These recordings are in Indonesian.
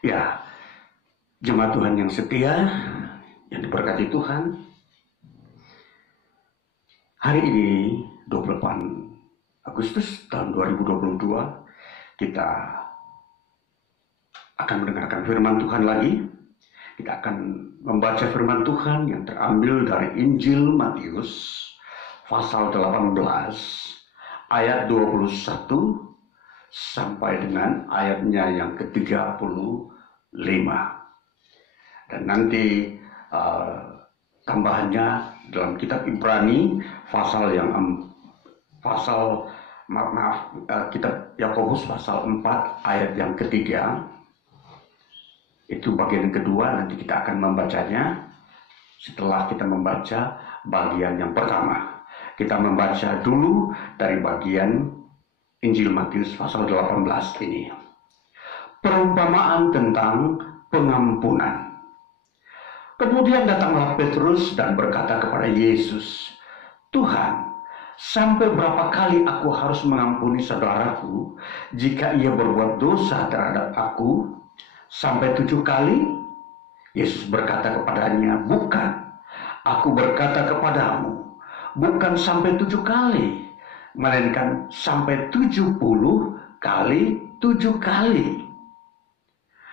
Ya, jemaat Tuhan yang setia, yang diberkati Tuhan, hari ini 28 Agustus tahun 2022 kita akan mendengarkan firman Tuhan lagi. Kita akan membaca firman Tuhan yang terambil dari Injil Matius pasal 18 ayat 21 sampai dengan ayatnya yang ke-35. Dan nanti tambahannya dalam kitab Ibrani kitab Yakobus pasal 4 ayat yang ketiga. Itu bagian kedua, nanti kita akan membacanya setelah kita membaca bagian yang pertama. Kita membaca dulu dari bagian Injil Matius pasal 18 ini. Perumpamaan tentang pengampunan. Kemudian datanglah Petrus dan berkata kepada Yesus, "Tuhan, sampai berapa kali aku harus mengampuni saudaraku jika ia berbuat dosa terhadap aku? Sampai 7 kali?" Yesus berkata kepadanya, "Bukan, aku berkata kepadamu, bukan sampai 7 kali, melainkan sampai 70 kali 7 kali.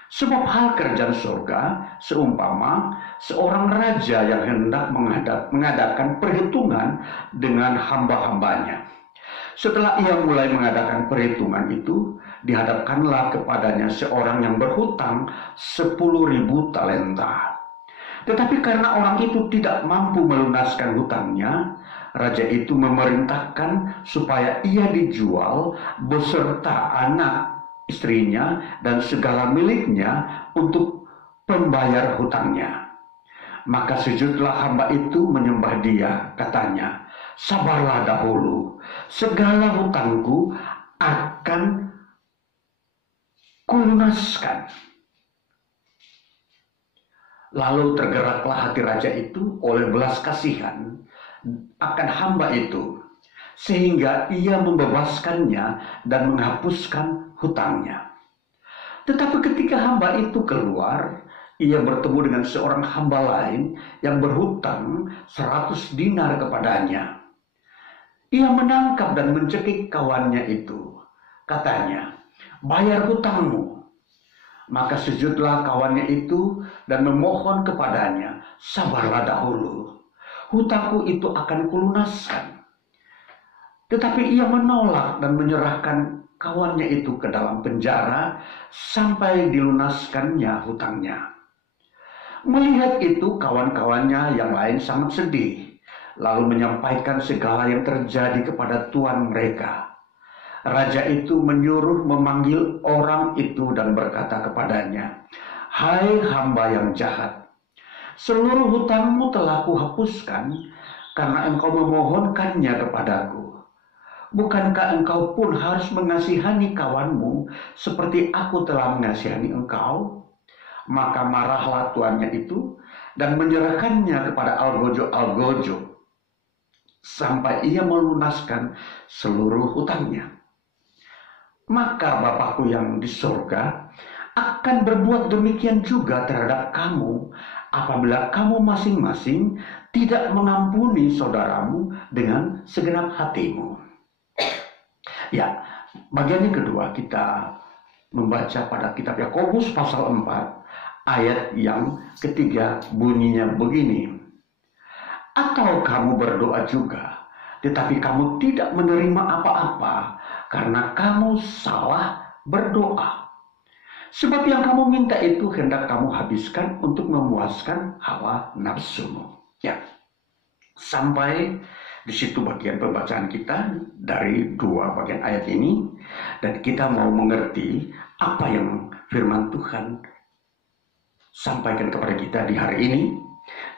Sebab hal kerajaan surga seumpama seorang raja yang hendak mengadakan perhitungan dengan hamba-hambanya. Setelah ia mulai mengadakan perhitungan itu, dihadapkanlah kepadanya seorang yang berhutang 10.000 talenta. Tetapi karena orang itu tidak mampu melunaskan hutangnya, raja itu memerintahkan supaya ia dijual beserta anak, istrinya, dan segala miliknya untuk pembayar hutangnya. Maka sujudlah hamba itu menyembah dia, katanya, 'Sabarlah dahulu, segala hutangku akan kulunaskan.' Lalu tergeraklah hati raja itu oleh belas kasihan akan hamba itu, sehingga ia membebaskannya dan menghapuskan hutangnya. Tetapi ketika hamba itu keluar, ia bertemu dengan seorang hamba lain yang berhutang 100 dinar kepadanya. Ia menangkap dan mencekik kawannya itu. Katanya, 'Bayar hutangmu.' Maka sujudlah kawannya itu dan memohon kepadanya, 'Sabarlah dahulu, hutangku itu akan kulunaskan.' Tetapi ia menolak dan menyerahkan kawannya itu ke dalam penjara sampai dilunaskannya hutangnya. Melihat itu, kawan-kawannya yang lain sangat sedih, lalu menyampaikan segala yang terjadi kepada tuan mereka. Raja itu menyuruh memanggil orang itu dan berkata kepadanya, 'Hai hamba yang jahat, seluruh hutangmu telah kuhapuskan karena engkau memohonkannya kepadaku. Bukankah engkau pun harus mengasihani kawanmu seperti aku telah mengasihani engkau?' Maka marahlah tuannya itu dan menyerahkannya kepada algojo-algojo sampai ia melunaskan seluruh hutangnya. Maka Bapakku yang di surga akan berbuat demikian juga terhadap kamu apabila kamu masing-masing tidak mengampuni saudaramu dengan segenap hatimu." Ya, bagian yang kedua kita membaca pada kitab Yakobus pasal 4 ayat yang ketiga, bunyinya begini, "Atau kamu berdoa juga, tetapi kamu tidak menerima apa-apa karena kamu salah berdoa. Sebab yang kamu minta itu hendak kamu habiskan untuk memuaskan hawa nafsumu." Ya, sampai di situ bagian pembacaan kita dari 2 bagian ayat ini, dan kita mau mengerti apa yang firman Tuhan sampaikan kepada kita di hari ini,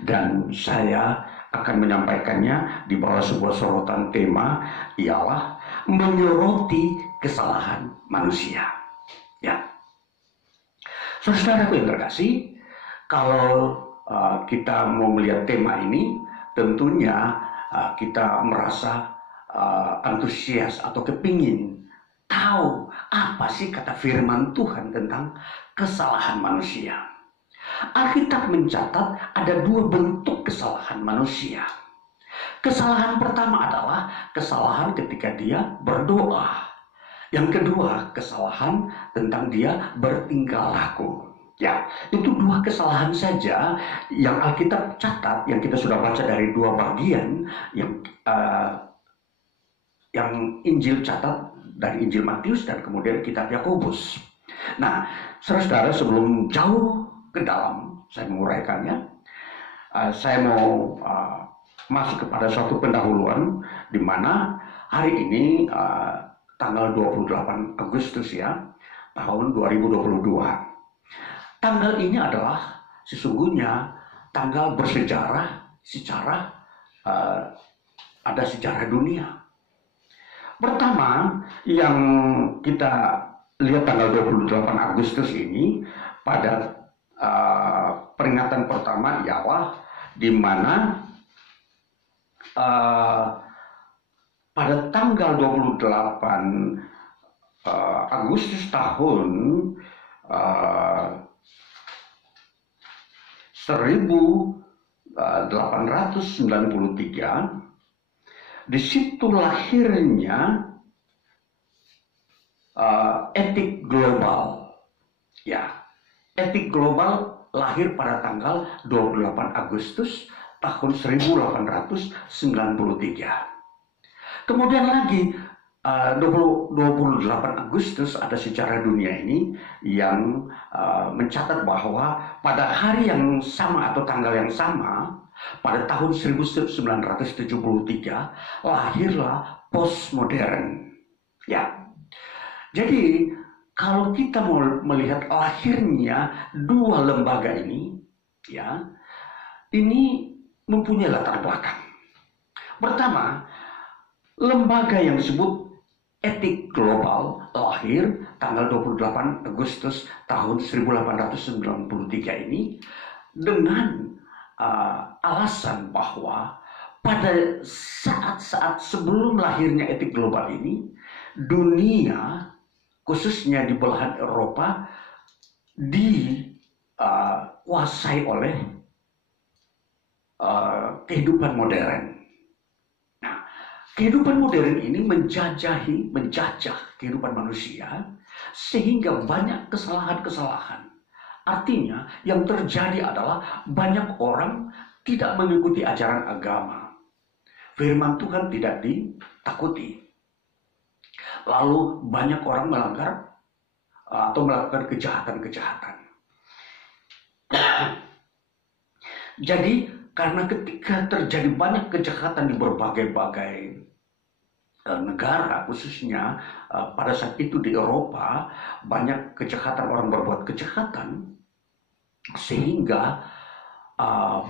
dan saya akan menyampaikannya di bawah sebuah sorotan tema, ialah menyoroti kesalahan manusia. Ya, saudaraku yang terkasih, kalau kita mau melihat tema ini, tentunya kita merasa antusias atau kepingin tahu Apa sih kata firman Tuhan tentang kesalahan manusia? Alkitab mencatat ada dua bentuk kesalahan manusia. Kesalahan pertama adalah kesalahan ketika dia berdoa. Yang kedua, kesalahan tentang dia bertingkah laku. Ya, itu dua kesalahan saja yang Alkitab catat, yang kita sudah baca dari dua bagian, yang Injil catat dari Injil Matius dan kemudian kitab Yakobus. Nah, saudara-saudara, sebelum jauh ke dalam saya menguraikannya, saya mau masuk kepada suatu pendahuluan di mana hari ini tanggal 28 Agustus ya, tahun 2022. Tanggal ini adalah sesungguhnya tanggal bersejarah secara ada sejarah dunia. Pertama yang kita lihat tanggal 28 Agustus ini pada peringatan pertama ialah di mana pada tanggal 28 Agustus tahun 1893, di situ lahirnya etik global. Ya, etik global lahir pada tanggal 28 Agustus tahun 1893. Kemudian lagi 28 Agustus ada sejarah dunia ini yang mencatat bahwa pada hari yang sama atau tanggal yang sama pada tahun 1973 lahirlah postmodern. Ya. Jadi kalau kita mau melihat lahirnya dua lembaga ini, ya, ini mempunyai latar belakang. Pertama, lembaga yang disebut etik global lahir tanggal 28 Agustus tahun 1893 ini dengan alasan bahwa pada saat-saat sebelum lahirnya etik global ini, dunia khususnya di belahan Eropa dikuasai oleh kehidupan modern. Nah, kehidupan modern ini menjajah kehidupan manusia sehingga banyak kesalahan-kesalahan. Artinya yang terjadi adalah banyak orang tidak mengikuti ajaran agama. Firman Tuhan tidak ditakuti. Lalu banyak orang melanggar atau melakukan kejahatan-kejahatan. Jadi karena ketika terjadi banyak kejahatan di berbagai-bagai negara, khususnya pada saat itu di Eropa, banyak kejahatan, orang berbuat kejahatan, sehingga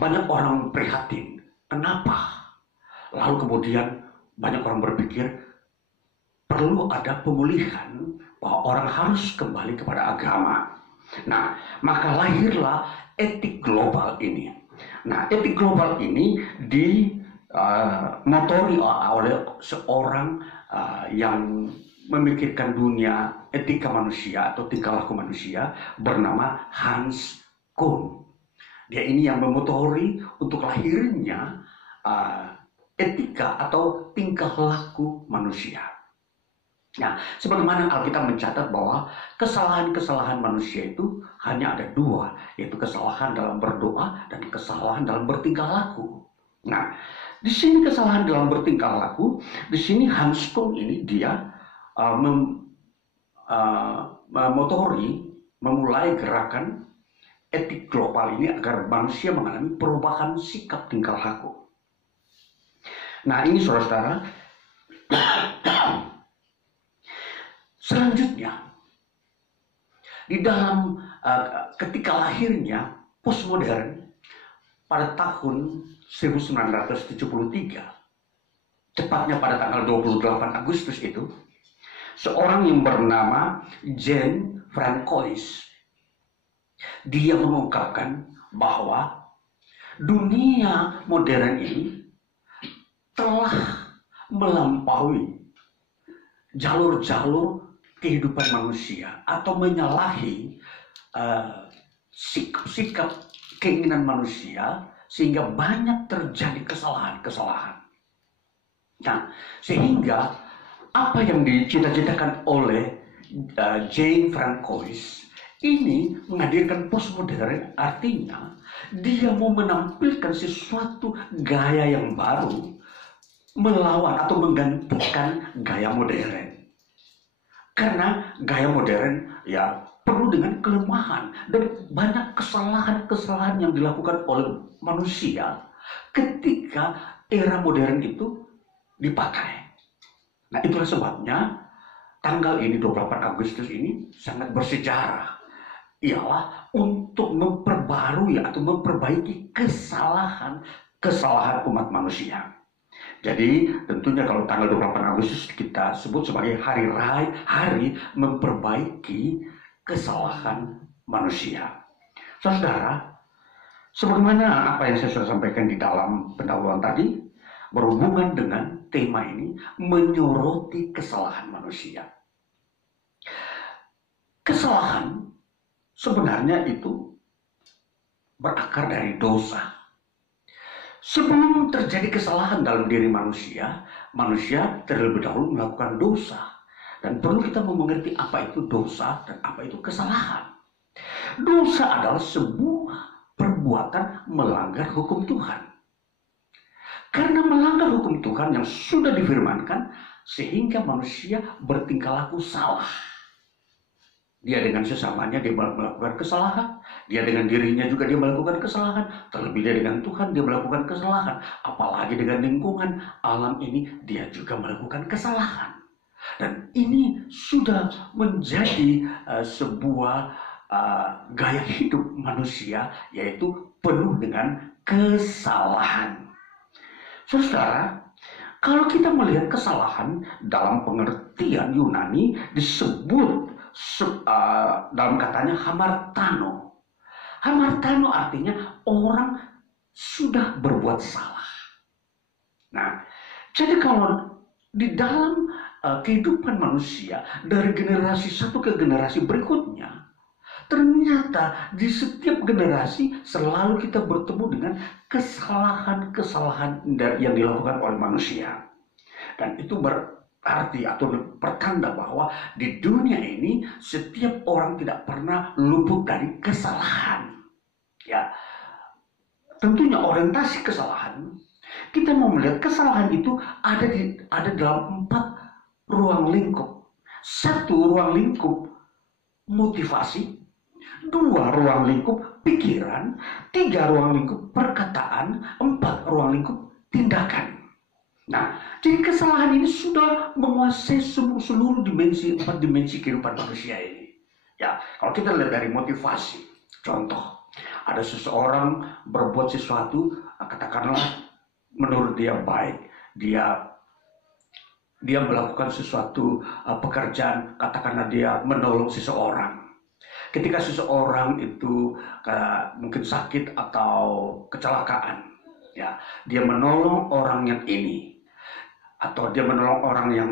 banyak orang prihatin. Kenapa? Lalu kemudian banyak orang berpikir perlu ada pemulihan, bahwa orang harus kembali kepada agama. Nah, maka lahirlah etik global ini. Nah, etik global ini dimotori oleh seorang yang memikirkan dunia etika manusia atau tingkah laku manusia bernama Hans Kuhn. Dia ini yang memotori untuk lahirnya etika atau tingkah laku manusia. Nah, sebagaimana Alkitab mencatat bahwa kesalahan-kesalahan manusia itu hanya ada dua, yaitu kesalahan dalam berdoa dan kesalahan dalam bertingkah laku. Nah, di sini kesalahan dalam bertingkah laku, di sini Hans Kuhn ini dia memulai gerakan etik global ini agar manusia mengalami perubahan sikap tingkah laku. Nah, ini saudara-saudara. Selanjutnya, di dalam ketika lahirnya postmodern pada tahun 1973, tepatnya pada tanggal 28 Agustus itu, seorang yang bernama Jan Francois, dia mengungkapkan bahwa dunia modern ini telah melampaui jalur-jalur kehidupan manusia atau menyalahi sikap-sikap keinginan manusia sehingga banyak terjadi kesalahan-kesalahan. Nah, sehingga apa yang dicita-citakan oleh Jane Francois ini menghadirkan postmodern, artinya dia mau menampilkan sesuatu gaya yang baru melawan atau menggantikan gaya modern. Karena gaya modern ya penuh dengan kelemahan dan banyak kesalahan-kesalahan yang dilakukan oleh manusia ketika era modern itu dipakai. Nah, itulah sebabnya tanggal ini 28 Agustus ini sangat bersejarah. Ialah untuk memperbarui atau memperbaiki kesalahan umat manusia. Jadi tentunya kalau tanggal 28 Agustus kita sebut sebagai hari memperbaiki kesalahan manusia. Saudara, sebagaimana apa yang saya sudah sampaikan di dalam pendahuluan tadi, berhubungan dengan tema ini menyoroti kesalahan manusia. Kesalahan sebenarnya itu berakar dari dosa. Sebelum terjadi kesalahan dalam diri manusia, manusia terlebih dahulu melakukan dosa. Dan perlu kita mengerti apa itu dosa dan apa itu kesalahan. Dosa adalah sebuah perbuatan melanggar hukum Tuhan. Karena melanggar hukum Tuhan yang sudah difirmankan, sehingga manusia bertingkah laku salah. Dia dengan sesamanya dia melakukan kesalahan. Dia dengan dirinya juga dia melakukan kesalahan. Terlebih dia dengan Tuhan dia melakukan kesalahan. Apalagi dengan lingkungan alam ini dia juga melakukan kesalahan. Dan ini sudah menjadi sebuah gaya hidup manusia, yaitu penuh dengan kesalahan. Saudara, kalau kita melihat kesalahan dalam pengertian Yunani disebut dalam katanya hamartano. Hamartano artinya orang sudah berbuat salah. Nah, jadi kalau di dalam kehidupan manusia dari generasi satu ke generasi berikutnya, ternyata di setiap generasi selalu kita bertemu dengan kesalahan-kesalahan yang dilakukan oleh manusia. Dan itu berarti atau pertanda bahwa di dunia ini setiap orang tidak pernah luput dari kesalahan. Ya, tentunya orientasi kesalahan, kita mau melihat kesalahan itu ada dalam 4 ruang lingkup. 1 ruang lingkup motivasi, 2 ruang lingkup pikiran, 3 ruang lingkup perkataan, 4 ruang lingkup tindakan. Nah, jadi kesalahan ini sudah menguasai seluruh dimensi, 4 dimensi kehidupan manusia ini. Ya, kalau kita lihat dari motivasi, contoh, ada seseorang berbuat sesuatu, katakanlah menurut dia baik, dia melakukan sesuatu pekerjaan, katakanlah dia menolong seseorang. Ketika seseorang itu mungkin sakit atau kecelakaan, ya, dia menolong orang yang ini, atau dia menolong orang yang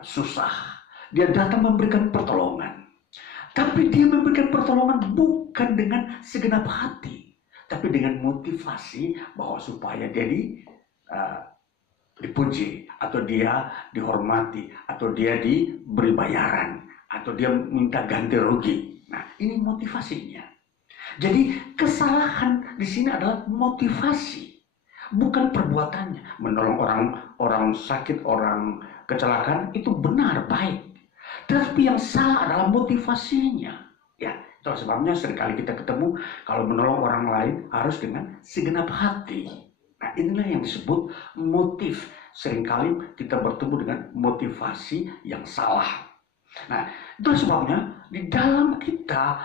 susah, dia datang memberikan pertolongan. Tapi dia memberikan pertolongan bukan dengan segenap hati, tapi dengan motivasi bahwa supaya dia dipuji, atau dia dihormati, atau dia diberi bayaran, atau dia minta ganti rugi. Nah, ini motivasinya. Jadi kesalahan di sini adalah motivasi, bukan perbuatannya. Menolong orang sakit, orang kecelakaan itu benar, baik. Tapi yang salah adalah motivasinya. Ya, itu sebabnya seringkali kita ketemu kalau menolong orang lain harus dengan segenap hati. Nah, inilah yang disebut motif. Seringkali kita bertemu dengan motivasi yang salah. Nah, itu sebabnya di dalam kita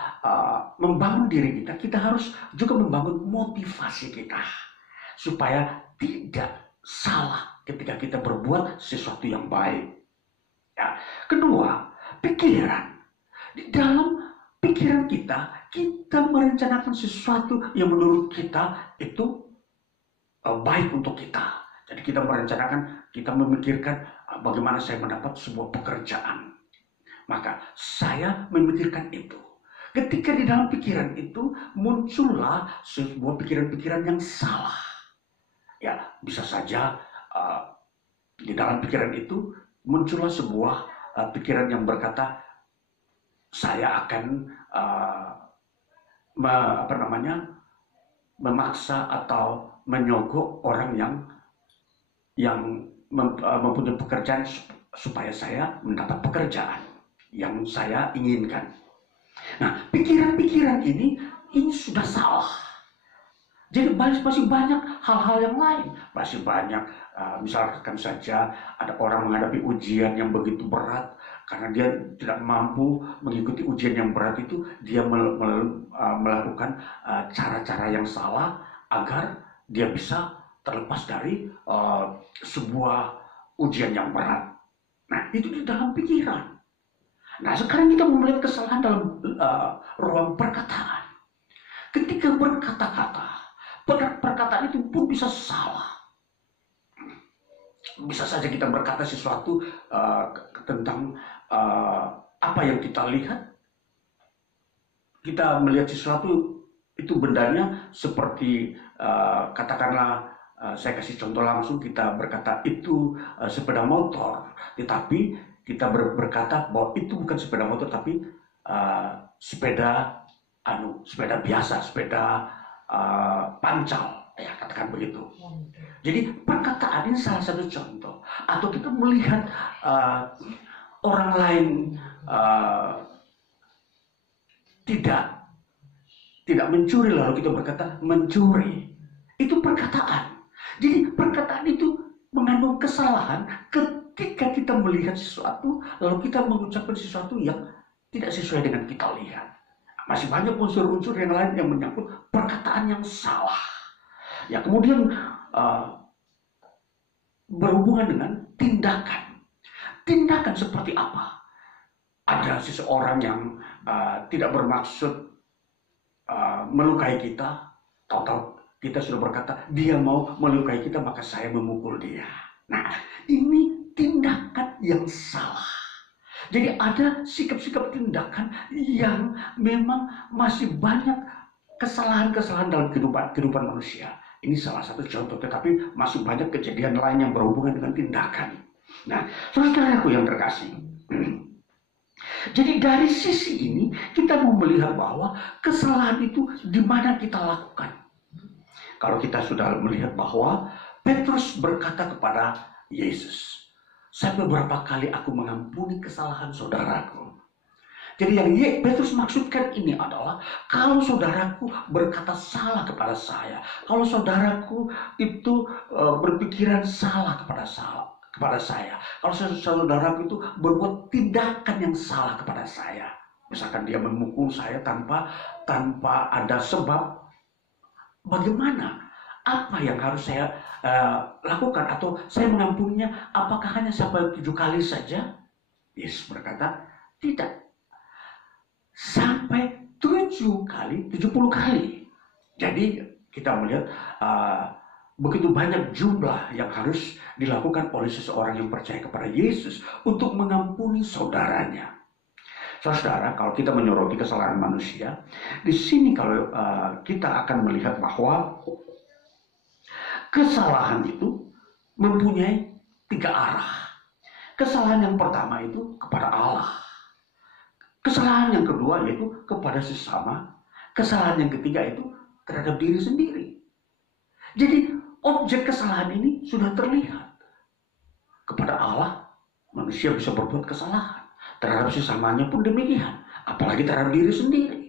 membangun diri kita, kita harus juga membangun motivasi kita supaya tidak salah ketika kita berbuat sesuatu yang baik. Ya. Kedua, pikiran. Di dalam pikiran kita merencanakan sesuatu yang menurut kita itu baik untuk kita. Jadi kita merencanakan, kita memikirkan bagaimana saya mendapat sebuah pekerjaan. Maka saya memikirkan itu. Ketika di dalam pikiran itu muncullah sebuah pikiran-pikiran yang salah. Ya, bisa saja di dalam pikiran itu muncullah sebuah pikiran yang berkata, saya akan memaksa atau menyogok orang yang mempunyai pekerjaan supaya saya mendapat pekerjaan yang saya inginkan. Nah, pikiran-pikiran ini sudah salah. Jadi masih banyak hal-hal yang lain. Masih banyak, misalkan saja ada orang menghadapi ujian yang begitu berat, karena dia tidak mampu mengikuti ujian yang berat itu, dia melakukan cara-cara yang salah agar dia bisa terlepas dari sebuah ujian yang berat. Nah, itu di dalam pikiran. Nah, sekarang kita melihat kesalahan dalam ruang perkataan. Ketika berkata-kata, perkataan itu pun bisa salah. Bisa saja kita berkata sesuatu tentang apa yang kita lihat. Kita melihat sesuatu itu bendanya seperti katakanlah, saya kasih contoh langsung, kita berkata itu sepeda motor, tetapi kita berkata bahwa itu bukan sepeda motor, tapi sepeda biasa, sepeda pancal, ya katakan begitu. Jadi perkataan ini salah satu contoh. Atau kita melihat orang lain tidak mencuri, lalu kita berkata mencuri. Itu perkataan. Jadi perkataan itu mengandung kesalahan ketika kita melihat sesuatu, lalu kita mengucapkan sesuatu yang tidak sesuai dengan kita lihat. Masih banyak unsur-unsur yang lain yang menyangkut perkataan yang salah. Ya, kemudian berhubungan dengan tindakan. Tindakan seperti apa? Ada seseorang yang tidak bermaksud melukai kita, tahu-tahu kita sudah berkata, dia mau melukai kita, maka saya memukul dia. Nah, ini tindakan yang salah. Jadi ada sikap-sikap tindakan yang memang masih banyak kesalahan-kesalahan dalam kehidupan manusia. Ini salah satu contoh, tetapi masih banyak kejadian lain yang berhubungan dengan tindakan. Nah, saudaraku yang terkasih, jadi dari sisi ini kita mau melihat bahwa kesalahan itu di mana kita lakukan. Kalau kita sudah melihat bahwa Petrus berkata kepada Yesus, "Sampai berapa kali aku mengampuni kesalahan saudaraku." Jadi yang Petrus maksudkan ini adalah, kalau saudaraku berkata salah kepada saya, kalau saudaraku itu berpikiran salah kepada saya, kalau saudaraku itu berbuat tindakan yang salah kepada saya, misalkan dia memukul saya tanpa ada sebab, bagaimana? Apa yang harus saya lakukan? Atau saya mengampuninya apakah hanya sampai 7 kali saja? Yesus berkata, tidak. Sampai 7 kali, 70 kali. Jadi kita melihat begitu banyak jumlah yang harus dilakukan oleh seseorang yang percaya kepada Yesus untuk mengampuni saudaranya. Saudara, kalau kita menyoroti kesalahan manusia, di sini kalau kita akan melihat bahwa kesalahan itu mempunyai 3 arah. Kesalahan yang pertama itu kepada Allah. Kesalahan yang kedua yaitu kepada sesama. Kesalahan yang ketiga itu terhadap diri sendiri. Jadi objek kesalahan ini sudah terlihat. Kepada Allah, manusia bisa berbuat kesalahan. Terhadap sesamanya pun demikian. Apalagi terhadap diri sendiri.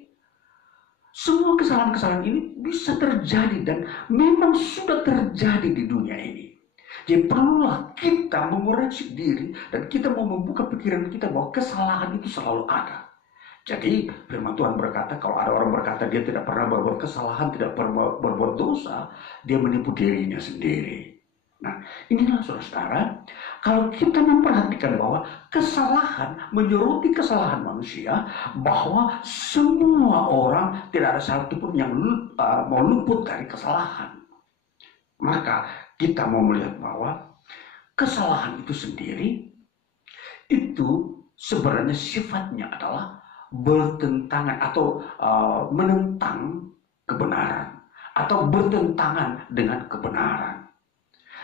Semua kesalahan-kesalahan ini bisa terjadi dan memang sudah terjadi di dunia ini. Jadi perlulah kita mengoreksi diri dan kita mau membuka pikiran kita bahwa kesalahan itu selalu ada. Jadi firman Tuhan berkata, kalau ada orang berkata dia tidak pernah berbuat kesalahan, tidak pernah berbuat dosa, dia menipu dirinya sendiri. Nah, inilah saudara-saudara, kalau kita memperhatikan bahwa kesalahan menyoroti kesalahan manusia, bahwa semua orang tidak ada satupun yang mau luput dari kesalahan, maka kita mau melihat bahwa kesalahan itu sendiri itu sebenarnya sifatnya adalah bertentangan atau menentang kebenaran atau bertentangan dengan kebenaran.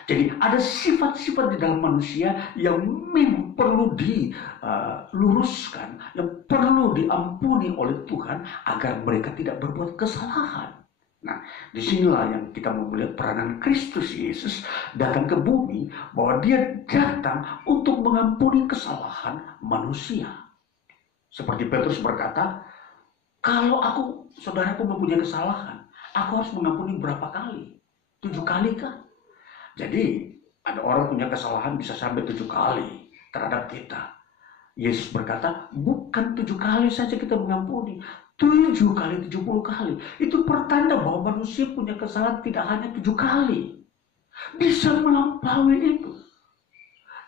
Jadi ada sifat-sifat di dalam manusia yang memang perlu diluruskan, yang perlu diampuni oleh Tuhan agar mereka tidak berbuat kesalahan. Nah, disinilah yang kita mau melihat peranan Kristus Yesus datang ke bumi, bahwa dia datang untuk mengampuni kesalahan manusia. Seperti Petrus berkata, kalau saudaraku mempunyai kesalahan, aku harus mengampuni berapa kali? 7 kali kan? Jadi ada orang punya kesalahan bisa sampai 7 kali terhadap kita. Yesus berkata, bukan 7 kali saja kita mengampuni, 7 kali, 70 kali. Itu pertanda bahwa manusia punya kesalahan tidak hanya 7 kali. Bisa melampaui itu.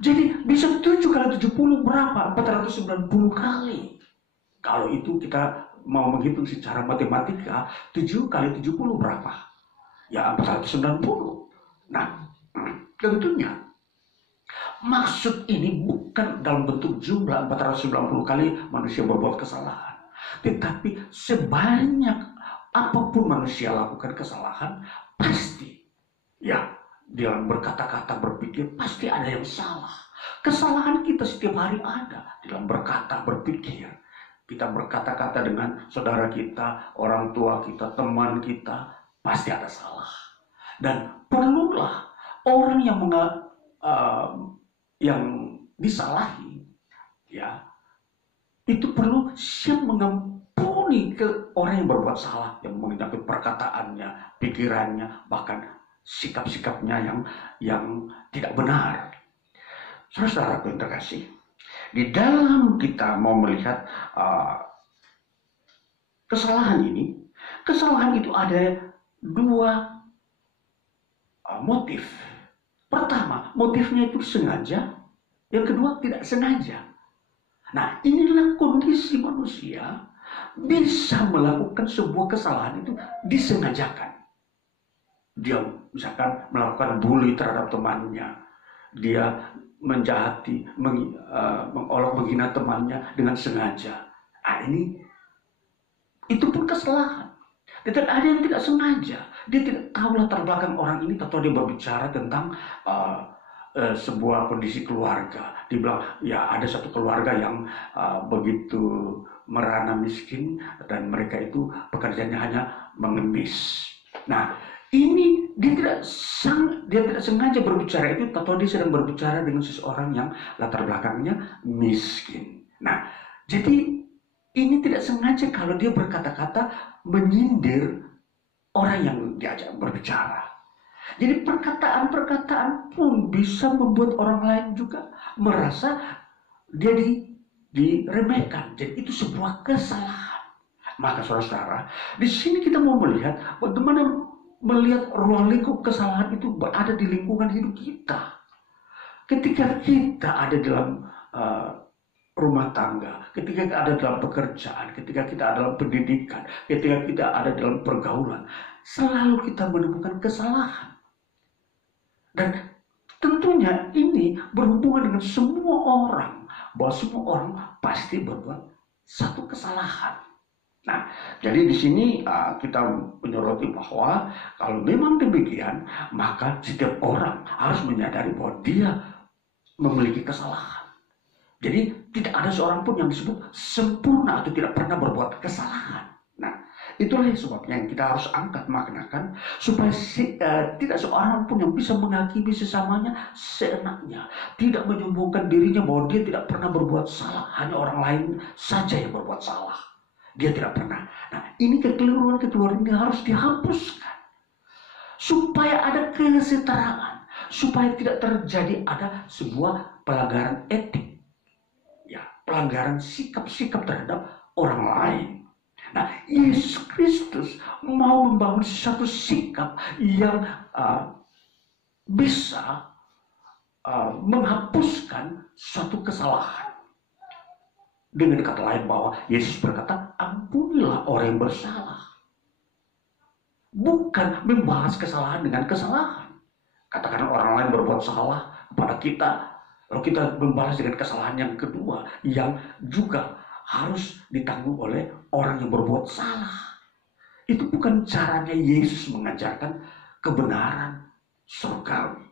Jadi bisa 7 kali 70 berapa? 490 kali. Kalau itu kita mau menghitung secara matematika, 7 kali 70 berapa? Ya 490. Nah, tentunya maksud ini bukan dalam bentuk jumlah 490 kali manusia berbuat kesalahan, tetapi sebanyak apapun manusia lakukan kesalahan, pasti ya dalam berkata-kata, berpikir pasti ada yang salah. Kesalahan kita setiap hari ada dalam berkata, berpikir. Kita berkata-kata dengan saudara kita, orang tua kita, teman kita, pasti ada salah. Dan perlulah orang yang disalahi, ya, itu perlu siap mengampuni ke orang yang berbuat salah, yang menyangkut perkataannya, pikirannya, bahkan sikap-sikapnya yang tidak benar. Saudara-saudaraku yang terkasih, di dalam kita mau melihat kesalahan itu ada 2 motif. Pertama, motifnya itu sengaja. Yang kedua, tidak sengaja. Nah, inilah kondisi manusia bisa melakukan sebuah kesalahan itu disengajakan. Dia misalkan melakukan bully terhadap temannya. Dia menjahati, mengolok menghina temannya dengan sengaja. Nah, itu pun kesalahan. Dan ada yang tidak sengaja. Dia tidak tahu latar belakang orang ini, atau dia berbicara tentang sebuah kondisi keluarga. Dia bilang, ya ada satu keluarga yang begitu merana miskin dan mereka itu pekerjaannya hanya mengemis. Nah, ini dia tidak sengaja berbicara itu, atau dia sedang berbicara dengan seseorang yang latar belakangnya miskin. Nah, jadi ini tidak sengaja kalau dia berkata-kata menyindir orang yang diajak berbicara. Jadi perkataan-perkataan pun bisa membuat orang lain juga merasa dia diremehkan. Jadi itu sebuah kesalahan. Maka saudara-saudara, di sini kita mau melihat bagaimana melihat ruang lingkup kesalahan itu berada di lingkungan hidup kita. Ketika kita ada dalam rumah tangga, ketika kita ada dalam pekerjaan, ketika kita ada dalam pendidikan, ketika kita ada dalam pergaulan, selalu kita menemukan kesalahan. Dan tentunya ini berhubungan dengan semua orang, bahwa semua orang pasti berbuat satu kesalahan. Nah, jadi di sini kita menyoroti bahwa kalau memang demikian, maka setiap orang harus menyadari bahwa dia memiliki kesalahan. Jadi tidak ada seorang pun yang disebut sempurna atau tidak pernah berbuat kesalahan. Nah, itulah sebabnya yang kita harus angkat maknakan, supaya tidak seorang pun yang bisa menghakimi sesamanya seenaknya, tidak menyombongkan dirinya bahwa dia tidak pernah berbuat salah, hanya orang lain saja yang berbuat salah. Dia tidak pernah. Nah, ini kekeliruan-kekeliruan ini harus dihapuskan supaya ada kesetaraan, supaya tidak terjadi ada sebuah pelanggaran etik, pelanggaran sikap-sikap terhadap orang lain. Nah, Yesus Kristus mau membangun satu sikap yang bisa menghapuskan suatu kesalahan. Dengan kata lain bahwa Yesus berkata, ampunilah orang yang bersalah. Bukan membalas kesalahan dengan kesalahan. Katakan orang lain berbuat salah kepada kita, Lalu kita membalas dengan kesalahan yang kedua yang juga harus ditanggung oleh orang yang berbuat salah. Itu bukan caranya Yesus mengajarkan kebenaran surgawi.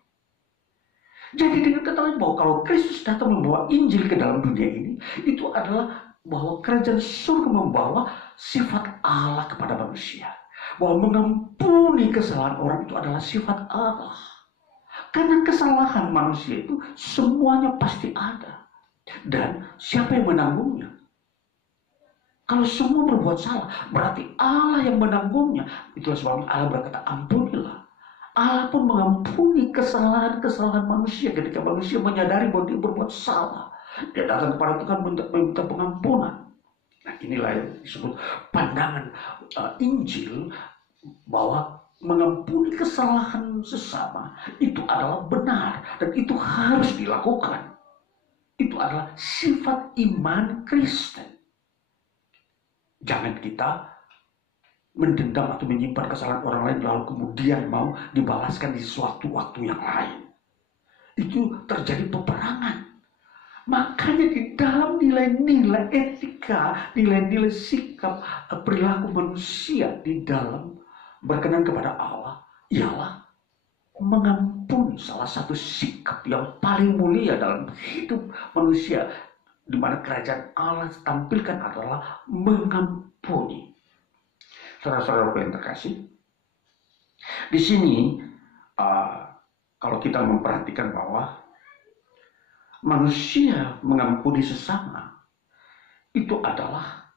Jadi dengan ketahuan bahwa kalau Kristus datang membawa Injil ke dalam dunia ini, itu adalah bahwa kerajaan surga membawa sifat Allah kepada manusia. Bahwa mengampuni kesalahan orang itu adalah sifat Allah. Karena kesalahan manusia itu semuanya pasti ada. Dan siapa yang menanggungnya? Kalau semua berbuat salah, berarti Allah yang menanggungnya. Itulah sebabnya Allah berkata, ampunilah. Allah pun mengampuni kesalahan-kesalahan manusia ketika manusia menyadari bahwa dia berbuat salah. Dia datang kepada Tuhan meminta pengampunan. Nah, inilah yang disebut pandangan Injil, bahwa mengampuni kesalahan sesama itu adalah benar dan itu harus dilakukan. Itu adalah sifat iman Kristen. Jangan kita mendendam atau menyimpan kesalahan orang lain lalu kemudian mau dibalaskan di suatu waktu yang lain. Itu terjadi peperangan. Makanya di dalam nilai-nilai etika, nilai-nilai sikap perilaku manusia di dalam berkenan kepada Allah ialah mengampuni. Salah satu sikap yang paling mulia dalam hidup manusia, di mana kerajaan Allah tampilkan adalah mengampuni. Saudara-saudara yang terkasih, di sini kalau kita memperhatikan bahwa manusia mengampuni sesama, itu adalah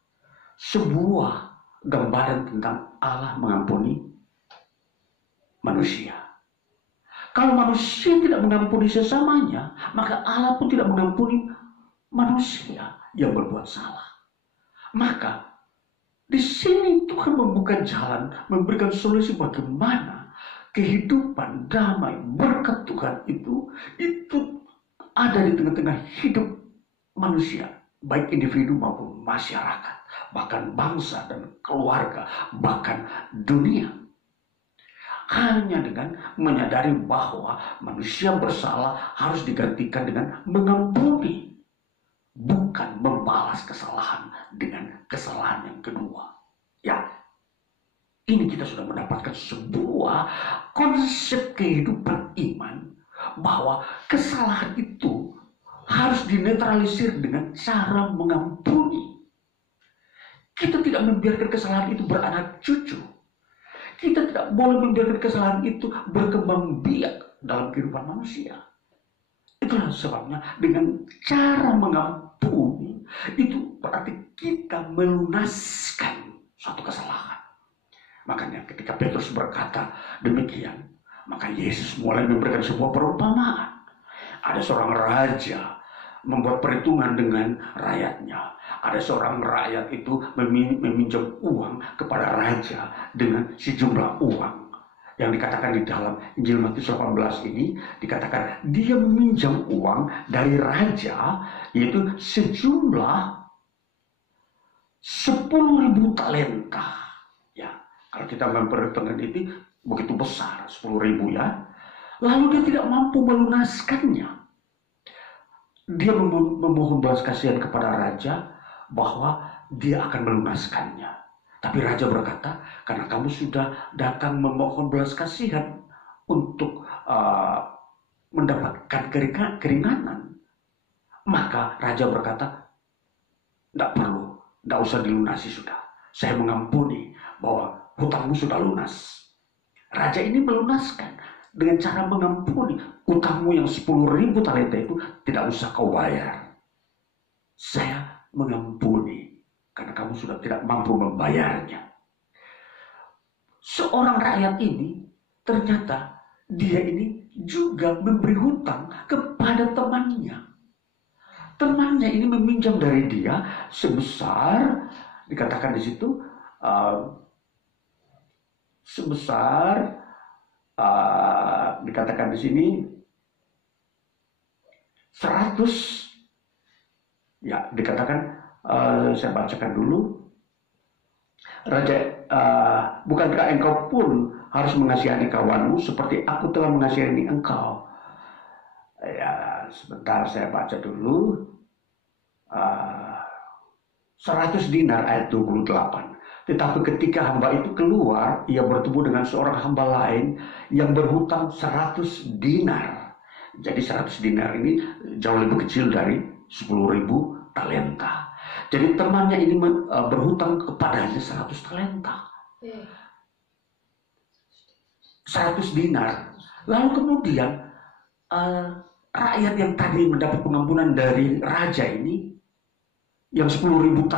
sebuah gambaran tentang Allah mengampuni manusia. Kalau manusia tidak mengampuni sesamanya, maka Allah pun tidak mengampuni manusia yang berbuat salah. Maka di sini Tuhan membuka jalan, memberikan solusi bagaimana kehidupan damai berkat Tuhan itu ada di tengah-tengah hidup manusia, baik individu maupun masyarakat, bahkan bangsa dan keluarga, bahkan dunia. Hanya dengan menyadari bahwa manusia bersalah harus digantikan dengan mengampuni, bukan membalas kesalahan dengan kesalahan yang kedua. Ya, ini kita sudah mendapatkan sebuah konsep kehidupan iman, bahwa kesalahan itu harus dinetralisir dengan cara mengampuni. Kita tidak membiarkan kesalahan itu beranak cucu. Kita tidak boleh membiarkan kesalahan itu berkembang biak dalam kehidupan manusia. Itulah sebabnya dengan cara mengampuni itu berarti kita melunaskan suatu kesalahan. Makanya ketika Petrus berkata demikian, maka Yesus mulai memberikan sebuah perumpamaan. Ada seorang raja membuat perhitungan dengan rakyatnya. Ada seorang rakyat itu meminjam uang kepada raja dengan sejumlah uang. Yang dikatakan di dalam Injil Matius 18 ini, dikatakan dia meminjam uang dari raja, yaitu sejumlah 10.000 talenta. Ya, kalau kita memperhitungkan itu begitu besar, 10.000 ya. Lalu dia tidak mampu melunaskannya. Dia memohon belas kasihan kepada raja bahwa dia akan melunaskannya. Tapi raja berkata, karena kamu sudah datang memohon belas kasihan untuk mendapatkan keringanan, maka raja berkata, tidak perlu, tidak usah dilunasi sudah. Saya mengampuni bahwa hutangmu sudah lunas. Raja ini melunaskan dengan cara mengampuni. Utangmu yang 10.000 talenta itu tidak usah kau bayar. Saya mengampuni karena kamu sudah tidak mampu membayarnya. Seorang rakyat ini ternyata dia ini juga memberi hutang kepada temannya. Temannya ini meminjam dari dia sebesar, dikatakan di situ, sebesar dikatakan di sini 100, ya dikatakan, saya bacakan dulu. Raja, bukankah engkau pun harus mengasihani kawanmu seperti aku telah mengasihani engkau? Ya, sebentar saya baca dulu. Uh, 100 dinar ayat 28. Tetapi ketika hamba itu keluar, ia bertemu dengan seorang hamba lain yang berhutang 100 dinar. Jadi 100 dinar ini jauh lebih kecil dari 10.000 talenta. Jadi temannya ini berhutang kepadanya 100 talenta. 100 dinar. Lalu kemudian rakyat yang tadi mendapat pengampunan dari raja ini, yang 10.000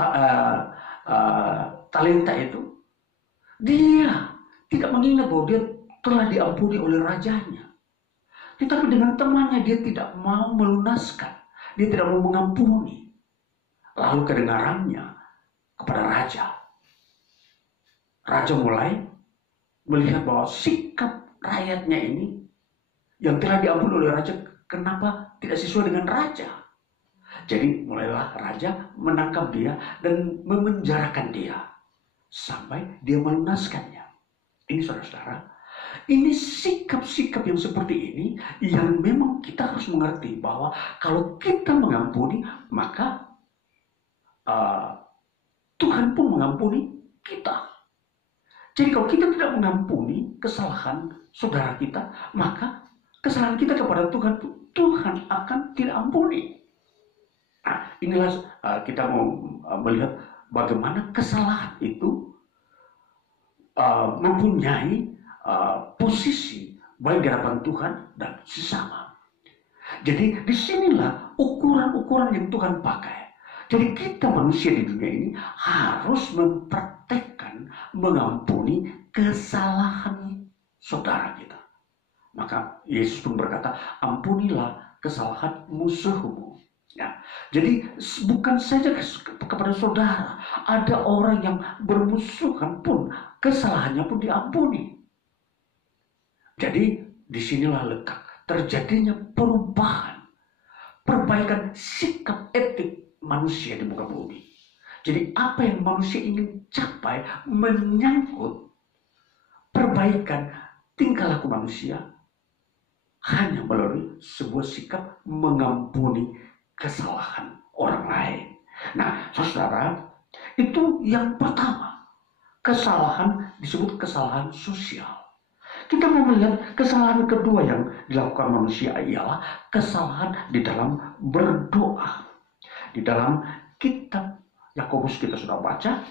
talenta itu, dia tidak mengingat bahwa dia telah diampuni oleh rajanya. Tetapi dengan temannya dia tidak mau melunaskan, dia tidak mau mengampuni. Lalu kedengarannya kepada raja. Raja mulai melihat bahwa sikap rakyatnya ini yang telah diampuni oleh raja, kenapa tidak sesuai dengan raja? Jadi mulailah raja menangkap dia dan memenjarakan dia sampai dia melunaskannya. Ini saudara-saudara, ini sikap-sikap yang seperti ini yang memang kita harus mengerti bahwa kalau kita mengampuni, maka Tuhan pun mengampuni kita. Jadi kalau kita tidak mengampuni kesalahan saudara kita, maka kesalahan kita kepada Tuhan akan tidak ampuni. Nah, inilah kita mau melihat bagaimana kesalahan itu mempunyai posisi baik di hadapan Tuhan dan sesama. Jadi disinilah ukuran-ukuran yang Tuhan pakai. Jadi kita manusia di dunia ini harus mempraktekkan mengampuni kesalahan saudara kita. Maka Yesus pun berkata, ampunilah kesalahan musuhmu. Ya, jadi bukan saja kepada saudara, ada orang yang bermusuhan pun kesalahannya pun diampuni. Jadi disinilah letak terjadinya perubahan, perbaikan sikap etik manusia di muka bumi. Jadi apa yang manusia ingin capai menyangkut perbaikan tingkah laku manusia hanya melalui sebuah sikap mengampuni kesalahan orang lain. Nah, saudara, itu yang pertama. Kesalahan disebut kesalahan sosial. Kita mau melihat kesalahan kedua yang dilakukan manusia ialah kesalahan di dalam berdoa. Di dalam kitab Yakobus kita sudah baca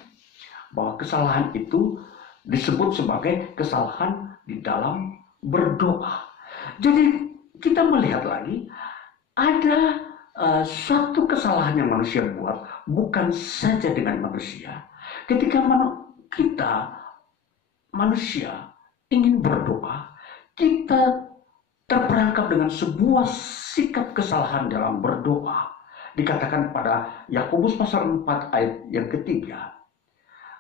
bahwa kesalahan itu disebut sebagai kesalahan di dalam berdoa. Jadi kita melihat lagi ada suatu kesalahan yang manusia buat, bukan saja dengan manusia. Ketika kita manusia ingin berdoa, kita terperangkap dengan sebuah sikap kesalahan dalam berdoa. Dikatakan pada Yakobus pasal 4 ayat yang ketiga,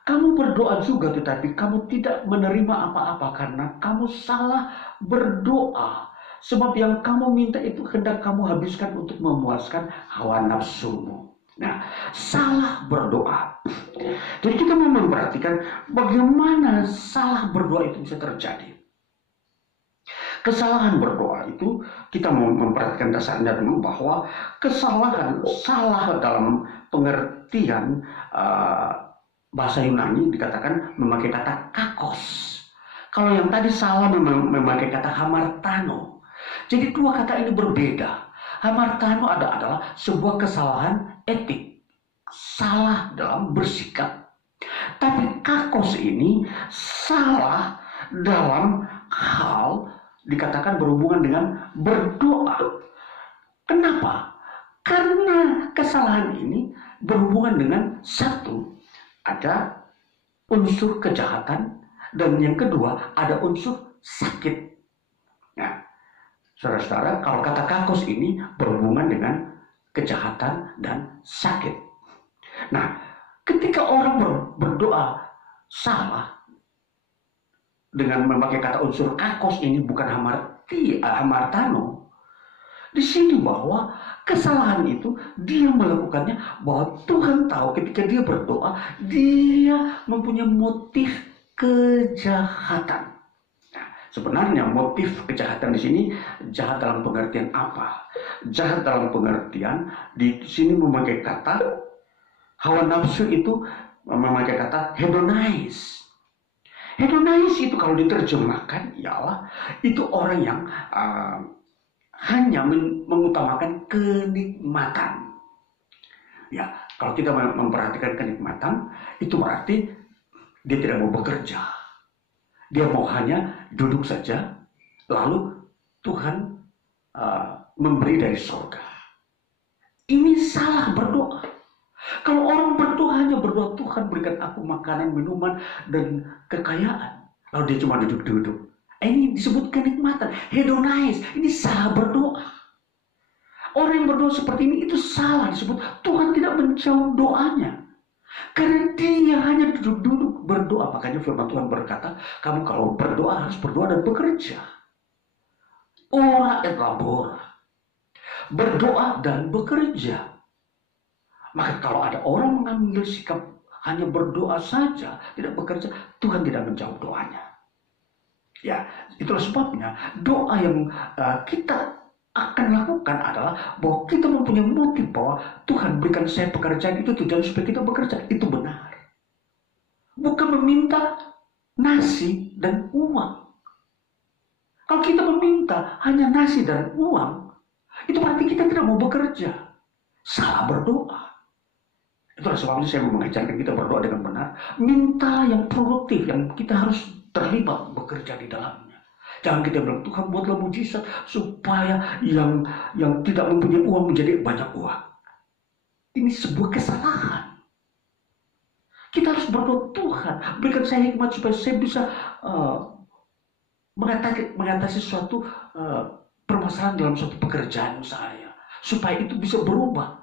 kamu berdoa juga tetapi kamu tidak menerima apa-apa karena kamu salah berdoa. Sebab yang kamu minta itu hendak kamu habiskan untuk memuaskan hawa nafsumu. Nah, salah berdoa. Jadi kita mau memperhatikan bagaimana salah berdoa itu bisa terjadi. Kesalahan berdoa itu kita mau memperhatikan dasarnya dulu bahwa kesalahan salah dalam pengertian bahasa Yunani dikatakan memakai kata kakos. Kalau yang tadi salah memakai kata hamartano. Jadi dua kata ini berbeda. Hamartano adalah sebuah kesalahan etik, salah dalam bersikap. Tapi kakos ini salah dalam hal dikatakan berhubungan dengan berdoa. Kenapa? Karena kesalahan ini berhubungan dengan satu, ada unsur kejahatan, dan yang kedua ada unsur sakit. Nah, saudara-saudara, kalau kata kakos ini berhubungan dengan kejahatan dan sakit. Nah, ketika orang berdoa salah dengan memakai kata unsur kakos ini bukan hamartano, di sini bahwa kesalahan itu dia melakukannya bahwa Tuhan tahu ketika dia berdoa dia mempunyai motif kejahatan. Nah, Sebenarnya motif kejahatan di sini jahat dalam pengertian apa? Jahat dalam pengertian di sini memakai kata hawa nafsu itu, memakai kata hedonize. Hedonize itu kalau diterjemahkan ialah itu orang yang hanya mengutamakan kenikmatan. Ya, kalau kita memperhatikan kenikmatan, itu berarti dia tidak mau bekerja. Dia mau hanya duduk saja, lalu Tuhan memberi dari surga. Ini salah berdoa. Kalau orang berdoa hanya berdoa, Tuhan berikan aku makanan, minuman, dan kekayaan, lalu dia cuma duduk-duduk. Ini disebut kenikmatan, hedonize. Ini salah berdoa. Orang yang berdoa seperti ini itu salah, disebut Tuhan tidak menjawab doanya. Karena dia hanya duduk-duduk berdoa. Makanya firman Tuhan berkata, kamu kalau berdoa harus berdoa dan bekerja. Ora et labora. Berdoa dan bekerja. Maka kalau ada orang mengambil sikap hanya berdoa saja, tidak bekerja, Tuhan tidak menjawab doanya. Ya, itulah sebabnya doa yang kita akan lakukan adalah bahwa kita mempunyai motif bahwa Tuhan berikan saya pekerjaan itu tujuan supaya kita bekerja. Itu benar. Bukan meminta nasi dan uang. Kalau kita meminta hanya nasi dan uang, itu berarti kita tidak mau bekerja. Salah berdoa. Itulah sebabnya saya mau mengajarkan kita berdoa dengan benar. Minta yang produktif, yang kita harus terlibat bekerja di dalamnya. Jangan kita bilang, Tuhan buatlah mujizat supaya yang tidak mempunyai uang menjadi banyak uang. Ini sebuah kesalahan. Kita harus berdoa, Tuhan berikan saya hikmat supaya saya bisa mengatasi suatu permasalahan dalam suatu pekerjaan saya. Supaya itu bisa berubah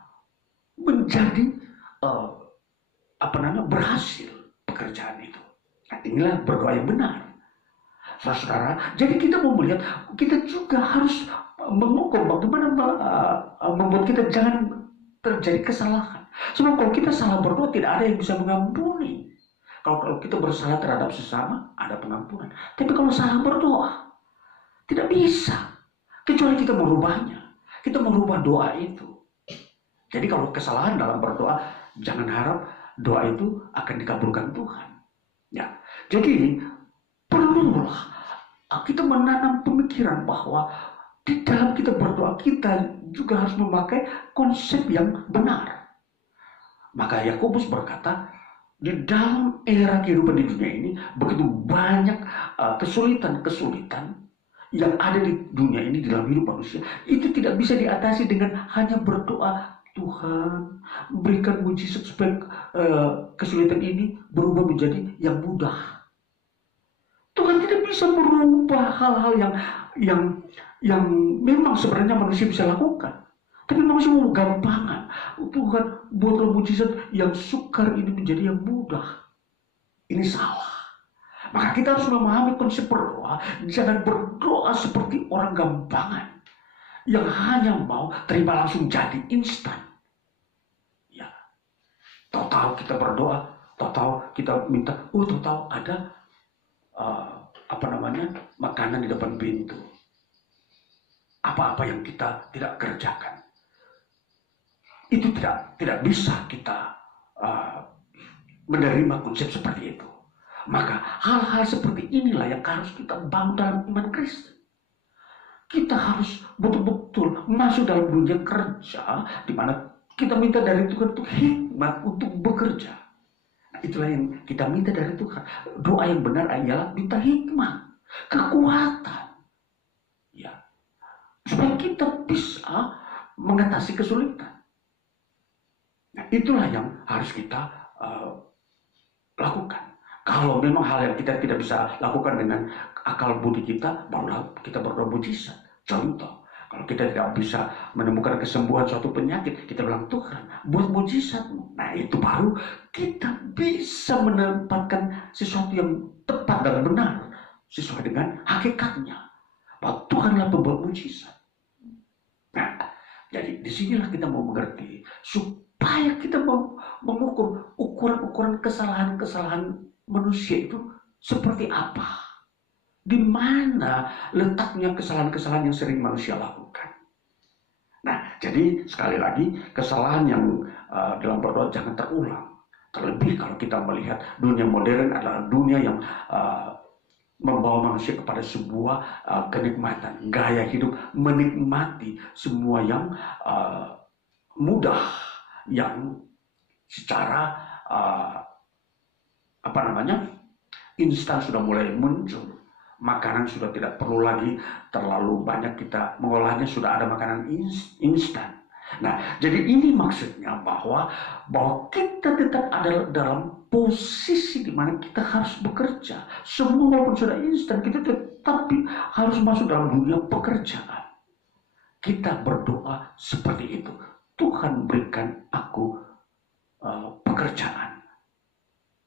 menjadi berhasil pekerjaan itu. Nah, inilah berdoa yang benar. Saudara, jadi kita mau melihat, kita juga harus mengukur bagaimana membuat kita jangan terjadi kesalahan. Sebab kalau kita salah berdoa, tidak ada yang bisa mengampuni. Kalau kita bersalah terhadap sesama, ada pengampunan. Tapi kalau salah berdoa, tidak bisa. Kecuali kita merubahnya. Kita merubah doa itu. Jadi kalau kesalahan dalam berdoa, jangan harap doa itu akan dikabulkan Tuhan. Ya, jadi perlulah kita menanam pemikiran bahwa di dalam kita berdoa, kita juga harus memakai konsep yang benar. Maka Yakobus berkata, di dalam era kehidupan di dunia ini, begitu banyak kesulitan-kesulitan yang ada di dunia ini, di dalam hidup manusia, itu tidak bisa diatasi dengan hanya berdoa, Tuhan berikan mujizat supaya kesulitan ini berubah menjadi yang mudah. Tuhan tidak bisa merubah hal-hal yang memang sebenarnya manusia bisa lakukan. Tapi manusia mau gampangan. Tuhan buatlah mujizat yang sukar ini menjadi yang mudah. Ini salah. Maka kita harus memahami konsep berdoa. Jangan berdoa seperti orang gampangan yang hanya mau terima langsung jadi instan. Ya, tahu-tahu kita berdoa, tahu-tahu kita minta, tahu-tahu ada makanan di depan pintu. Apa-apa yang kita tidak kerjakan, itu tidak bisa kita menerima konsep seperti itu. Maka hal-hal seperti inilah yang harus kita bangun dalam iman Kristen. Kita harus betul-betul masuk dalam dunia kerja, di mana kita minta dari Tuhan untuk hikmat untuk bekerja. Nah, itulah yang kita minta dari Tuhan. Doa yang benar adalah minta hikmat, kekuatan, ya, supaya kita bisa mengatasi kesulitan. Nah, itulah yang harus kita lakukan. Kalau memang hal yang kita tidak bisa lakukan dengan akal budi kita, barulah kita berdoa mujizat. Contoh, kalau kita tidak bisa menemukan kesembuhan suatu penyakit, kita bilang, Tuhan buat mujizat. Nah, itu baru kita bisa menempatkan sesuatu yang tepat dan benar sesuai dengan hakikatnya, bahwa Tuhanlah pembuat mujizat. Nah, jadi disinilah kita mau mengerti supaya kita mengukur ukuran-ukuran kesalahan-kesalahan manusia itu seperti apa. Di mana letaknya kesalahan-kesalahan yang sering manusia lakukan? Nah, jadi sekali lagi, kesalahan yang dalam berdoa jangan terulang. Terlebih kalau kita melihat dunia modern adalah dunia yang membawa manusia kepada sebuah kenikmatan, gaya hidup, menikmati semua yang mudah, yang secara instan sudah mulai muncul. Makanan sudah tidak perlu lagi terlalu banyak kita mengolahnya, sudah ada makanan instan. Nah, jadi ini maksudnya bahwa kita tetap ada dalam posisi di mana kita harus bekerja. Semua walaupun sudah instan, kita tetap harus masuk dalam dunia pekerjaan. Kita berdoa seperti itu. Tuhan berikan aku pekerjaan.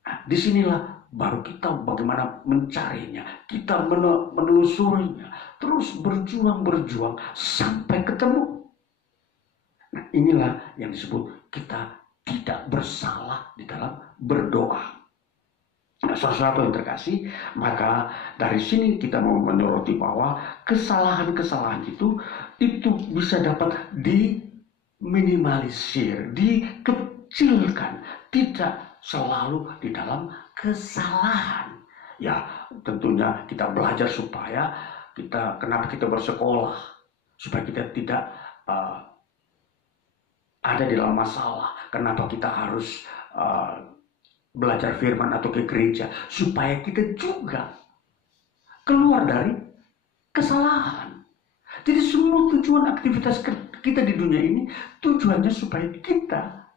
Nah, disinilah baru kita bagaimana mencarinya, kita menelusurinya, terus berjuang sampai ketemu. Nah, inilah yang disebut kita tidak bersalah di dalam berdoa. Nah, saudara yang terkasih, maka dari sini kita mau menyoroti bahwa kesalahan-kesalahan itu bisa dapat diminimalisir, dikecilkan, tidak selalu di dalam kesalahan. Ya, tentunya kita belajar supaya kenapa kita bersekolah, supaya kita tidak ada di dalam masalah. Kenapa kita harus belajar firman atau ke gereja, supaya kita juga keluar dari kesalahan. Jadi semua tujuan aktivitas kita di dunia ini tujuannya supaya kita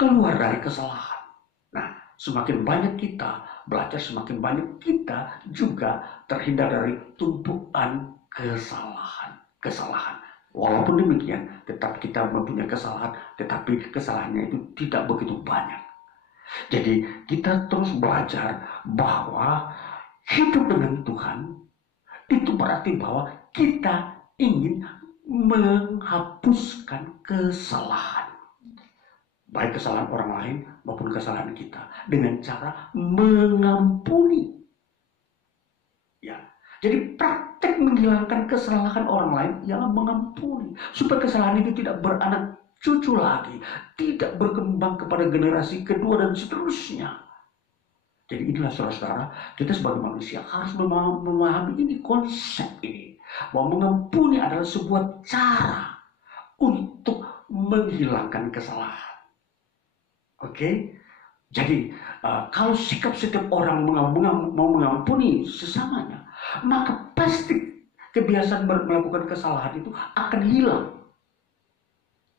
keluar dari kesalahan. Nah, semakin banyak kita belajar, semakin banyak kita juga terhindar dari tumpuan kesalahan. Walaupun demikian, tetap kita mempunyai kesalahan, tetapi kesalahannya itu tidak begitu banyak. Jadi kita terus belajar bahwa hidup dengan Tuhan itu berarti bahwa kita ingin menghapuskan kesalahan. Baik kesalahan orang lain maupun kesalahan kita, dengan cara mengampuni. Ya, jadi praktek menghilangkan kesalahan orang lain ialah mengampuni, supaya kesalahan itu tidak beranak cucu lagi, tidak berkembang kepada generasi kedua dan seterusnya. Jadi inilah saudara-saudara, kita sebagai manusia harus memahami ini, konsep ini, bahwa mengampuni adalah sebuah cara untuk menghilangkan kesalahan. Oke? Jadi kalau sikap setiap orang mau mengampuni sesamanya, maka pasti kebiasaan melakukan kesalahan itu akan hilang.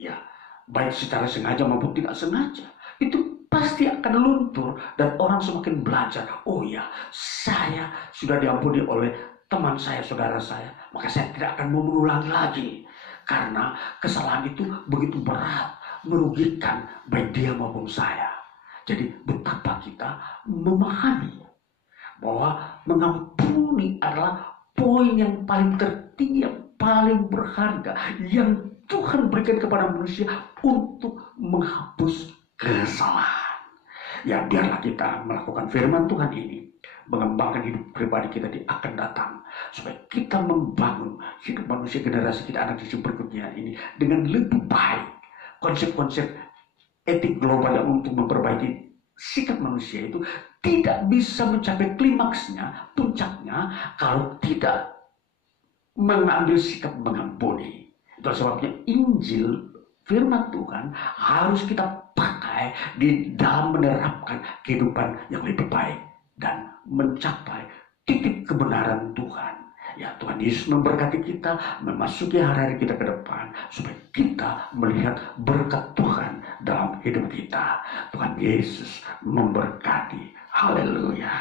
Ya, baik secara sengaja maupun tidak sengaja, itu pasti akan luntur dan orang semakin belajar. Oh ya, saya sudah diampuni oleh teman saya, saudara saya, maka saya tidak akan mau mengulangi lagi, karena kesalahan itu begitu berat, merugikan baik dia maupun saya. Jadi betapa kita memahami bahwa mengampuni adalah poin yang paling tertinggi, yang paling berharga, yang Tuhan berikan kepada manusia untuk menghapus kesalahan. Ya, biarlah kita melakukan firman Tuhan ini, mengembangkan hidup pribadi kita di akan datang, supaya kita membangun hidup manusia generasi kita, anak cucu berikutnya ini dengan lebih baik. Konsep-konsep etik global yang untuk memperbaiki sikap manusia itu tidak bisa mencapai klimaksnya, puncaknya, kalau tidak mengambil sikap mengampuni. Itu sebabnya Injil, firman Tuhan, harus kita pakai di dalam menerapkan kehidupan yang lebih baik dan mencapai titik kebenaran Tuhan. Ya, Tuhan Yesus memberkati kita memasuki hari-hari kita ke depan, supaya kita melihat berkat Tuhan dalam hidup kita. Tuhan Yesus memberkati. Haleluya.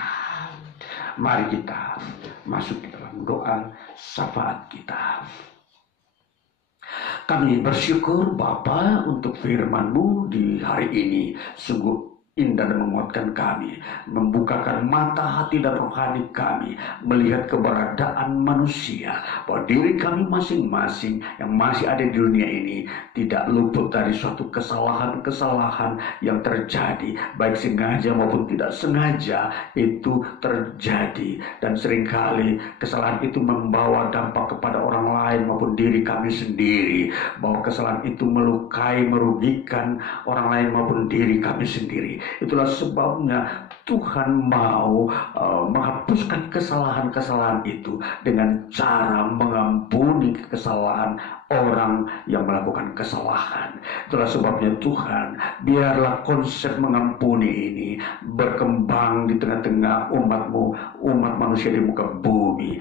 Mari kita masuk ke dalam doa syafaat kita. Kami bersyukur Bapa untuk firman-Mu di hari ini. Sungguh indah dan menguatkan kami, membukakan mata hati dan rohani kami, melihat keberadaan manusia, bahwa diri kami masing-masing yang masih ada di dunia ini tidak luput dari suatu kesalahan-kesalahan yang terjadi, baik sengaja maupun tidak sengaja itu terjadi. Dan seringkali kesalahan itu membawa dampak kepada orang lain maupun diri kami sendiri, bahwa kesalahan itu melukai, merugikan orang lain maupun diri kami sendiri. Itulah sebabnya Tuhan mau menghapuskan kesalahan-kesalahan itu dengan cara mengampuni kesalahan orang yang melakukan kesalahan. Itulah sebabnya Tuhan, biarlah konsep mengampuni ini berkembang di tengah-tengah umatmu, umat manusia di muka bumi.